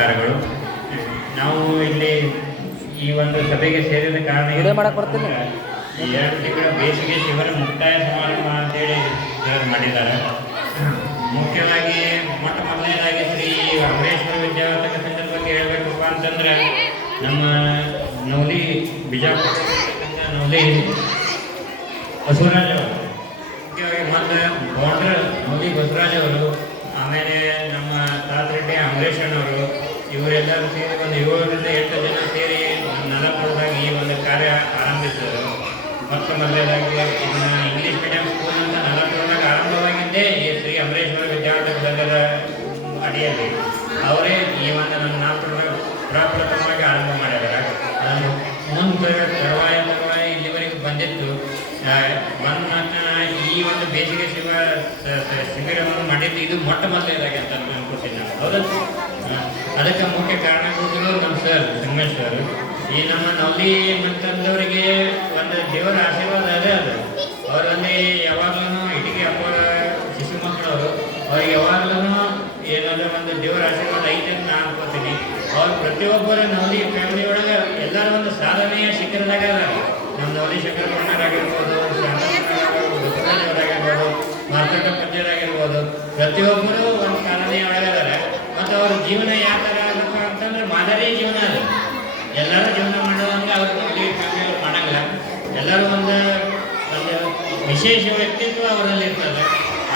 ನಮಸ್ಕಾರಗಳು ನಾವು ಇಲ್ಲಿ ಈ ಒಂದು ಸಭೆಗೆ ಸೇರಿದ ಕಾರಣ ಎರಡು ತಿಂಗಳ ಬೇಸಿಗೆ ಶಿವನ ಮುಕ್ತಾಯ ಸಮಾರಂಭ ಅಂತೇಳಿ ಹೇಳಿ ಮಾಡಿದ್ದಾರೆ. ಮುಖ್ಯವಾಗಿ ಮೊಟ್ಟ ಮೊದಲನೇದಾಗಿ ಶ್ರೀ ಅಮರೇಶ್ವರ ವಿದ್ಯಾವರ್ಧಕ ಸಂಘದ ಬಗ್ಗೆ ಹೇಳಬೇಕಪ್ಪ ಅಂತಂದ್ರೆ ನಮ್ಮ ನವಲಿ ಬಿಜಾಪುರ ನೌಲಿ ಬಸವರಾಜ್ ಅವರು. ಮುಖ್ಯವಾಗಿ ಮೊದಲು ಬಾಂಡ್ರ ನೌಲಿ ಬಸವರಾಜ್ ಅವರು ಆಮೇಲೆ ನಮ್ಮ ತಾತರೆಡ್ಡಿ ಅಮರೇಶ್ ಅಣ್ಣವರು ಇವರೆಲ್ಲರೂ ಸೇರಿ ಒಂದು ಏಳರಿಂದ ಎಂಟು ಜನ ಸೇರಿ ನಲಪುರದಾಗ ಈ ಒಂದು ಕಾರ್ಯ ಆರಂಭಿಸಿದರು. ಮತ್ತು ಮೊದಲನೇದಾಗಿ ಇದನ್ನ ಇಂಗ್ಲೀಷ್ ಮೀಡಿಯಂ ಸ್ಕೂಲ್ ಅಂತ ಆರಂಭವಾಗಿದ್ದೇ ಈ ಶ್ರೀ ಅಮರೇಶ್ವರ ವಿದ್ಯಾರ್ಥಿ ಸಂಘದ ಅಡಿಯಲ್ಲಿ. ಅವರೇ ಈ ಒಂದು ನನ್ನ ನಾಲ್ಕರೊಳಗೆ ಪ್ರಪ್ರಥಮವಾಗಿ ಆರಂಭ ಮಾಡಿದ್ದಾರೆ ಅದನ್ನು ಮುಂದೆ ತರುವಾಯ ತರುವಾಯ ಇಲ್ಲಿವರೆಗೆ ಬಂದಿತ್ತು. ನನ್ನ ಈ ಒಂದು ಬೇಸಿಗೆ ಶಿವ ಶಿಬಿರವನ್ನು ಮಾಡಿದ್ದು ಇದು ಮೊಟ್ಟ ಮೊದಲನೇದಾಗಿ ಅಂತ ಅನ್ಕೊತೀನಿ ನಾನು. ಹೌದಾ? ಆ, ಅದಕ್ಕೆ ಮುಖ್ಯ ಕಾರಣಗಳು ನಮ್ಮ ಸರ್, ಸಂಗಮೇಶ್ ಸರ್. ಈ ನಮ್ಮ ನವಲಿ ಮತ್ತಂದವರಿಗೆ ಒಂದು ದೇವರ ಆಶೀರ್ವಾದ ಅದೇ ಅದು. ಅವರಲ್ಲಿ ಯಾವಾಗಲೂ ಇಟಿಗೆ ಅಪ್ಪ ಶಿಶು ಮಕ್ಕಳವರು, ಅವ್ರಿಗೆ ಯಾವಾಗಲೂ ಏನಾದರೂ ಒಂದು ದೇವರ ಆಶೀರ್ವಾದ ಐತೆ ಅಂತ ನಾನು ಅನ್ಕೋತೀನಿ. ಅವ್ರು ಪ್ರತಿಯೊಬ್ಬರು ನವಲಿ ಫ್ಯಾಮಿಲಿ ಒಳಗೆ ಎಲ್ಲರ ಒಂದು ಸಾಧನೆಯ ಶಿಖರದಾಗ. ನಮ್ಮ ನವಲಿ ಆಗಿರ್ಬೋದು ಬಸವರಾಜವರಾಗಿರ್ಬೋದು ಮಾರ್ಕಂಡ ಪಂಜರಾಗಿರ್ಬೋದು ಪ್ರತಿಯೊಬ್ಬರು ಒಂದು ಸಾಧನೆಯ ಒಳಗದಾರೆ ಮತ್ತು ಅವ್ರ ಜೀವನ ಯಾವ ಥರ ಅಂತಂದ್ರೆ ಮಾದರಿ ಜೀವನ ಅದು. ಎಲ್ಲರೂ ಜೀವನ ಮಾಡೋದಂಗೆ ಅವ್ರಿಗೆ ಅವ್ರಿಗೆ ಫ್ಯಾಮಿಲಿ ಮಾಡಂಗಿಲ್ಲ ಎಲ್ಲರೂ ಒಂದು ವಿಶೇಷ ವ್ಯಕ್ತಿತ್ವ ಅವರಲ್ಲಿ ಇರ್ತದೆ.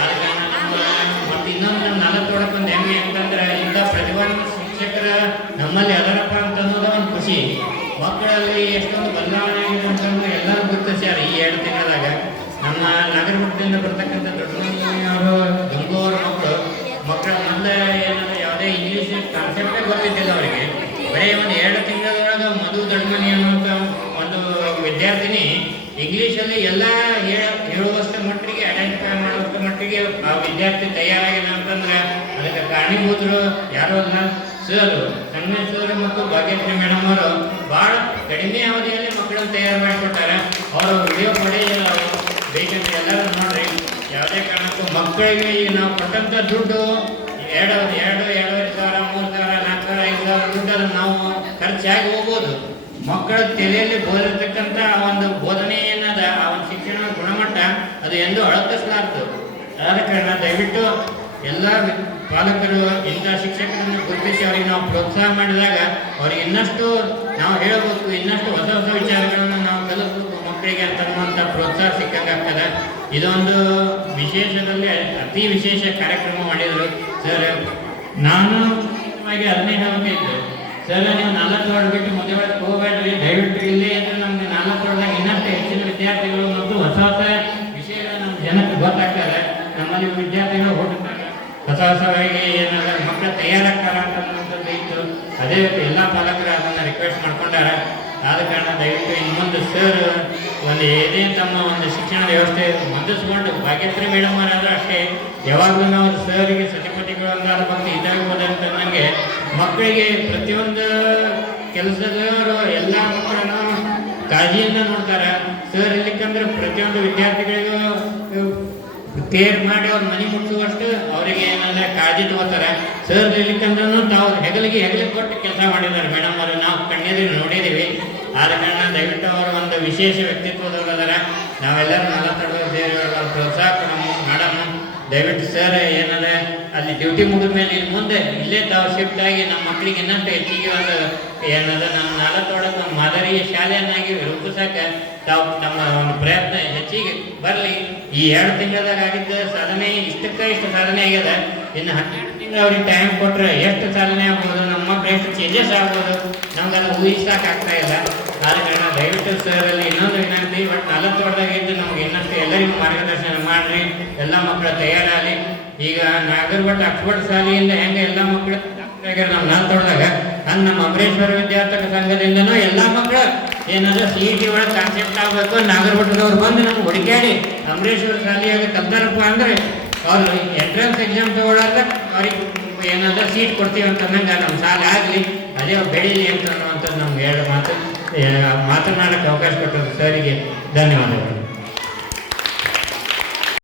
ಆದ ನಮ್ಮ ಮತ್ತು ಇನ್ನೊಂದು ನಮ್ಮ ನಾಲ್ಕು ಒಂದು ಹೆಮ್ಮೆ ಅಂತಂದ್ರೆ ಇಂಥ ಪ್ರತಿಭಾನ್ವಿತ ಶಿಕ್ಷಕರ ನಮ್ಮಲ್ಲಿ ಅದರಪ್ಪ ಅಂತ ಅನ್ನೋದು ಒಂದು ಖುಷಿ. ಮಕ್ಕಳಲ್ಲಿ ಎಷ್ಟೊಂದು ಬದಲಾವಣೆ ಆಗಿದೆ ಅಂತಂದ್ರೆ ಎಲ್ಲರೂ ಗುರುತಿಸ್ಯಾರ ಈ ಎರಡು ತಿಂಗಳದಾಗ. ನಮ್ಮ ನಾಗರಗುಟ್ಟದಿಂದ ಬರ್ತಕ್ಕಂಥ ಕಾನ್ಸೆಪ್ಟೇ ಗೊತ್ತಿದ್ದಿಲ್ಲ ಅವರಿಗೆ. ಬರೀ ಒಂದು ಎರಡು ತಿಂಗಳೊಳಗೆ ಮಧು ದಡ್ಮನಿ ಅನ್ನುವಂಥ ಒಂದು ವಿದ್ಯಾರ್ಥಿನಿ ಇಂಗ್ಲೀಷಲ್ಲಿ ಎಲ್ಲ ಹೇಳ ಹೇಳುವಷ್ಟು ಮಟ್ಟಿಗೆ ಐಡೆಂಟಿಫೈ ಮಾಡುವಷ್ಟು ಮಟ್ಟಿಗೆ ಆ ವಿದ್ಯಾರ್ಥಿ ತಯಾರಾಗಿಲ್ಲ ಅಂತಂದ್ರೆ ಅದಕ್ಕೆ ಕಾರಣೀಭೂತರು ಯಾರು ಅಲ್ಲ. ಸರ್ ಸಂಗಮೇಶ್ ಸರ್ ಮತ್ತು ಭಾಗ್ಯಶ್ರೀ ಮೇಡಮ್ ಅವರು ಭಾಳ ಕಡಿಮೆ ಅವಧಿಯಲ್ಲಿ ಮಕ್ಕಳನ್ನು ತಯಾರು ಮಾಡಿಕೊಟ್ಟಾರೆ. ಅವರು ವಿಡಿಯೋ ಪಡೆಯಲ್ಲ ಬೇಕಂದ್ರೆ ಎಲ್ಲರೂ ನೋಡ್ರಿ. ಯಾವುದೇ ಕಾರಣಕ್ಕೂ ಮಕ್ಕಳಿಗೆ ಈಗ ನಾವು ಕೊಟ್ಟಂಥ ದುಡ್ಡು ಎರಡು ಎರಡು ಎರಡೂವರೆ ನಾವು ಖರ್ಚಾಗಿ ಹೋಗ್ಬೋದು. ಮಕ್ಕಳ ತಲೆಯಲ್ಲಿ ಬೋಧಿರ್ತಕ್ಕಂಥ ಆ ಒಂದು ಬೋಧನೆ ಏನದ ಆ ಒಂದು ಶಿಕ್ಷಣದ ಗುಣಮಟ್ಟ ಅದು ಎಂದು ಅಳಕಿಸಲಾರ್ದು ಆದ ಕಾರಣ ದಯವಿಟ್ಟು ಎಲ್ಲ ಪಾಲಕರು, ಇಂಥ ಶಿಕ್ಷಕರನ್ನು ಗುರುತಿಸಿ ಅವರಿಗೆ ನಾವು ಪ್ರೋತ್ಸಾಹ ಮಾಡಿದಾಗ ಅವ್ರಿಗೆ ಇನ್ನಷ್ಟು ನಾವು ಹೇಳಬೇಕು, ಇನ್ನಷ್ಟು ಹೊಸ ಹೊಸ ವಿಚಾರಗಳನ್ನು ನಾವು ಕಲಿಸ್ಬೇಕು ಮಕ್ಕಳಿಗೆ ಅಂತ ಅನ್ನುವಂಥ ಪ್ರೋತ್ಸಾಹ ಸಿಕ್ಕಂಗಾಗ್ತದೆ. ಇದೊಂದು ವಿಶೇಷದಲ್ಲಿ ಅತಿ ವಿಶೇಷ ಕಾರ್ಯಕ್ರಮ ಮಾಡಿದರು. ಸರ್, ನಾನು ಅದನ್ನೇ ಹೇಳಬೇಕಿತ್ತು ಸರ್, ನೀವು ನಾಲ್ಕು ವಾರ್ಡ್ ಬಿಟ್ಟು ಮದುವೆ ಒಳಗೆ ಹೋಗಬೇಡ್ರಿ. ದಯವಿಟ್ಟು ಇಲ್ಲೇ ಇದ್ರೆ ನಮ್ಗೆ ನಾಲ್ಕು ವಾರ್ಡ್ದಾಗ ಇನ್ನಷ್ಟು ಹೆಚ್ಚಿನ ವಿದ್ಯಾರ್ಥಿಗಳು ಮತ್ತು ಹೊಸ ಹೊಸ ವಿಷಯಗಳು ನಮ್ಮ ಜನಕ್ಕೆ ಗೊತ್ತಾಗ್ತಾರೆ ನಮ್ಮಲ್ಲಿ ವಿದ್ಯಾರ್ಥಿಗಳು ಹುಟ್ಟುತ್ತಾರೆ. ಹೊಸ ಹೊಸವಾಗಿ ಏನಾದ್ರು ಮಕ್ಕಳು ತಯಾರಾಗ್ತಾರ ಅಂತ ಅನ್ನೋದು ಇತ್ತು. ಅದೇ ರೀತಿ ಎಲ್ಲ ಪಾಲಕರು ಅದನ್ನ ರಿಕ್ವೆಸ್ಟ್ ಮಾಡ್ಕೊಂಡಾರ. ಆದ ಕಾರಣ ದಯವಿಟ್ಟು ಇನ್ನೊಂದು ಸರ್ ಒಂದು ಏನೇ ತಮ್ಮ ಒಂದು ಶಿಕ್ಷಣ ವ್ಯವಸ್ಥೆ ಮಂದಿಸ್ಕೊಂಡು ಭಾಗ್ಯಶ್ರೀ ಮೇಡಮ್ ಅವರಾದ್ರೂ ಅಷ್ಟೇ, ಯಾವಾಗಲೂ ನಾವು ಸರ್ಗೆ ಸತಿಪತಿಗಳು ಅಂಗಾರ ಬಂದು ಇದಾಗ್ಬೋದು ಅಂತ ನನಗೆ ಮಕ್ಕಳಿಗೆ ಪ್ರತಿಯೊಂದು ಕೆಲಸದವರು ಎಲ್ಲ ಮಕ್ಕಳನ್ನು ಕಾಳಜಿಯಿಂದ ನೋಡ್ತಾರೆ. ಸರ್ ಇಲ್ಲಿಕ್ಕಂದ್ರೆ ಪ್ರತಿಯೊಂದು ವಿದ್ಯಾರ್ಥಿಗಳಿಗೂ ಕೇರ್ ಮಾಡಿ ಅವ್ರ ಮನೆ ಮುಟ್ಟುವಷ್ಟು ಅವರಿಗೆ ಏನಂದ್ರೆ ಕಾಳಜಿ ತಗೋತಾರೆ. ಸರ್ ಇಲ್ಲಿಕ್ಕಂದ್ರೂ ತಾವು ಹೆಗಲಿಗೆ ಹೆಗಲಿಗೆ ಕೊಟ್ಟು ಕೆಲಸ ಮಾಡಿದ್ದಾರೆ. ಮೇಡಮ್ ಅವರು ನಾವು ಕಣ್ಣೆದುರು ನೋಡಿದ್ದೀವಿ. ಆದ ಕಾರಣ ದಯವಿಟ್ಟು ಅವರು ಒಂದು ವಿಶೇಷ ವ್ಯಕ್ತಿತ್ವದವರದಾರ ನಾವೆಲ್ಲರೂ ನಲವತ್ತೆರಡು ಸೇರಿ ಪ್ರೋತ್ಸಾಹ ಮೇಡಮ್ ದಯವಿಟ್ಟು ಸರ್ ಏನದ ಅಲ್ಲಿ ಡ್ಯೂಟಿ ಮುಗಿದ ಮೇಲೆ ಇನ್ನು ಮುಂದೆ ಇಲ್ಲೇ ತಾವು ಶಿಫ್ಟ್ ಆಗಿ ನಮ್ಮ ಮಕ್ಕಳಿಗೆ ಇನ್ನಂತ ಹೆಚ್ಚಿಗೆ ಒಂದು ಏನದ ನಮ್ಮ ನಾಲ್ಕರೊಳಗೆ ಒಂದು ಮಾದರಿಯ ಶಾಲೆಯನ್ನಾಗಿ ರೂಪಿಸಕ ತಾವು ತಮ್ಮ ಒಂದು ಪ್ರಯತ್ನ ಹೆಚ್ಚಿಗೆ ಬರಲಿ. ಈ ಎರಡು ತಿಂಗಳದಾಗ ಆಗಿದ್ದ ಸಾಧನೆ ಇಷ್ಟಕ್ಕೆ ಇಷ್ಟು ಸಾಧನೆ ಆಗ್ಯದ. ಇನ್ನು ಹನ್ನೆರಡು ತಿಂಗಳು ಅವ್ರಿಗೆ ಟೈಮ್ ಕೊಟ್ಟರೆ ಎಷ್ಟು ಸಾಧನೆ ಆಗ್ಬೋದು? ನಮ್ಮ ಮಕ್ಕಳು ಎಷ್ಟು ಚೇಂಜಸ್ ಆಗ್ಬೋದು? ನಮ್ಗೆ ಅದು ಊಹಿಸಕ್ಕೆ ಆಗ್ತಾ ಇಲ್ಲ. ಆದ ಕಾರಣ ದಯವಿಟ್ಟು ಅಲ್ಲಿ ಇನ್ನೊಂದು ವಿನಂತಿ ಬಟ್ ನಾಲ್ಕು ತೋಟದಾಗ ನಮ್ಗೆ ಎಲ್ಲರಿಗೂ ಮಾರ್ಗದರ್ಶನ ಮಾಡ್ರಿ, ಎಲ್ಲ ಮಕ್ಕಳು ತಯಾರಾಗಲಿ. ಈಗ ನಾಗರಭಟ್ಟ ಅಕ್ಸ್ಫರ್ಡ್ ಶಾಲೆಯಿಂದ ಹೆಂಗೆ ಎಲ್ಲ ಮಕ್ಕಳು ನಮ್ಮ ನಾನು ತೊಡ್ದಾಗ ಹಂಗೆ ನಮ್ಮ ಅಮರೇಶ್ವರ ವಿದ್ಯಾರ್ಥಕ ಸಂಘದಿಂದನೂ ಎಲ್ಲ ಮಕ್ಕಳು ಏನಾದ್ರು ಸಿ ಇ ಟಿ ಒಳಗೆ ಕಾನ್ಸೆಪ್ಟ್ ಆಗಬೇಕು ನಾಗರಭಟ್ಟದವ್ರು ಬಂದು ನಮ್ಗೆ ಹುಡುಕಾಡಿ ಅಮರೇಶ್ವರ ಶಾಲೆಯಾಗ ಕಲ್ತಾರಪ್ಪ ಅಂದ್ರೆ, ಅವ್ರು ಎಂಟ್ರೆನ್ಸ್ ಎಕ್ಸಾಮ್ ತಗೊಳ್ಳಾರ್ದ ಅವ್ರಿಗೆ ಏನಾದ್ರೂ ಸೀಟ್ ಕೊಡ್ತೀವಿ ಅಂತ ಅನ್ನಂಗೆ ನಮ್ಮ ಶಾಲೆ ಆಗಲಿ. ಅದೇ ಬೆಳೀಲಿ ಅಂತ ಅನ್ನುವಂಥದ್ದು ನಮ್ಗೆ ಹೇಳೋ ಮಾತು ಮಾತನಾಡಕ್ಕೆ ಅವಕಾಶ ಕೊಟ್ಟರು ಸರಿಗೆ. ಧನ್ಯವಾದಗಳು.